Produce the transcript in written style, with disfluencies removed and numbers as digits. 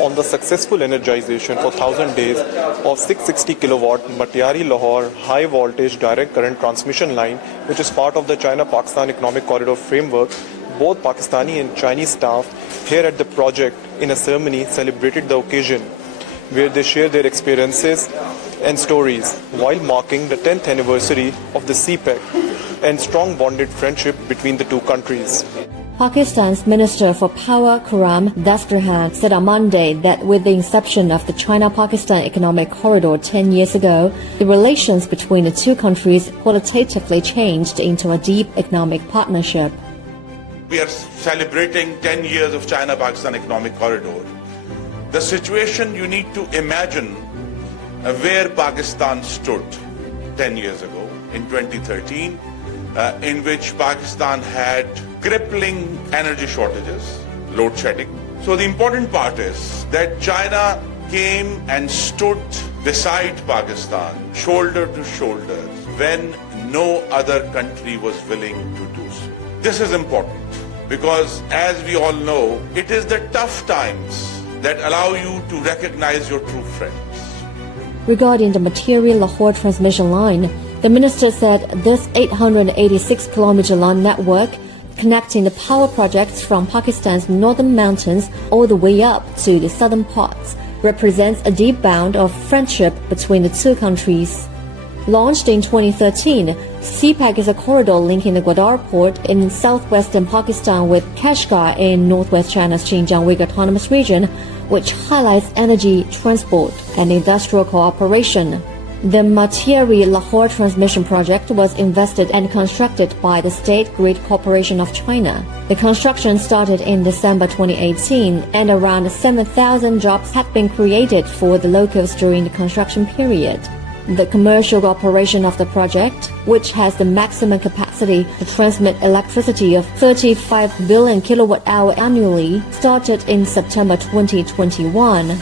on the successful energization for 1,000 days of 660 kilowatt Matiari-Lahore high voltage direct current transmission line, which is part of the China-Pakistan Economic Corridor framework. Both Pakistani and Chinese staff here at the project in a ceremony celebrated the occasion, where they share their experiences and stories while marking the 10th anniversary of the CPEC and strong bonded friendship between the two countries. Pakistan's Minister for Power, Khurram Dastgir said on Monday that with the inception of the China-Pakistan Economic Corridor 10 years ago, the relations between the two countries qualitatively changed into a deep economic partnership. We are celebrating 10 years of China-Pakistan Economic Corridor. The situation you need to imagine where Pakistan stood 10 years ago in 2013, in which Pakistan had crippling energy shortages, load shedding. So the important part is that China came and stood beside Pakistan, shoulder to shoulder, when no other country was willing to do so. This is important because, as we all know, it is the tough times that allow you to recognize your true friends. Regarding the Matiari-Lahore transmission line, the minister said this 886-kilometer long network connecting the power projects from Pakistan's northern mountains all the way up to the southern parts represents a deep bond of friendship between the two countries. Launched in 2013, CPEC is a corridor linking the Gwadar port in southwestern Pakistan with Kashgar in northwest China's Xinjiang Uyghur Autonomous Region, which highlights energy, transport, and industrial cooperation. The Matiari-Lahore transmission project was invested and constructed by the State Grid Corporation of China. The construction started in December 2018, and around 7,000 jobs had been created for the locals during the construction period. The commercial operation of the project, which has the maximum capacity to transmit electricity of 35 billion kilowatt-hour annually, started in September 2021.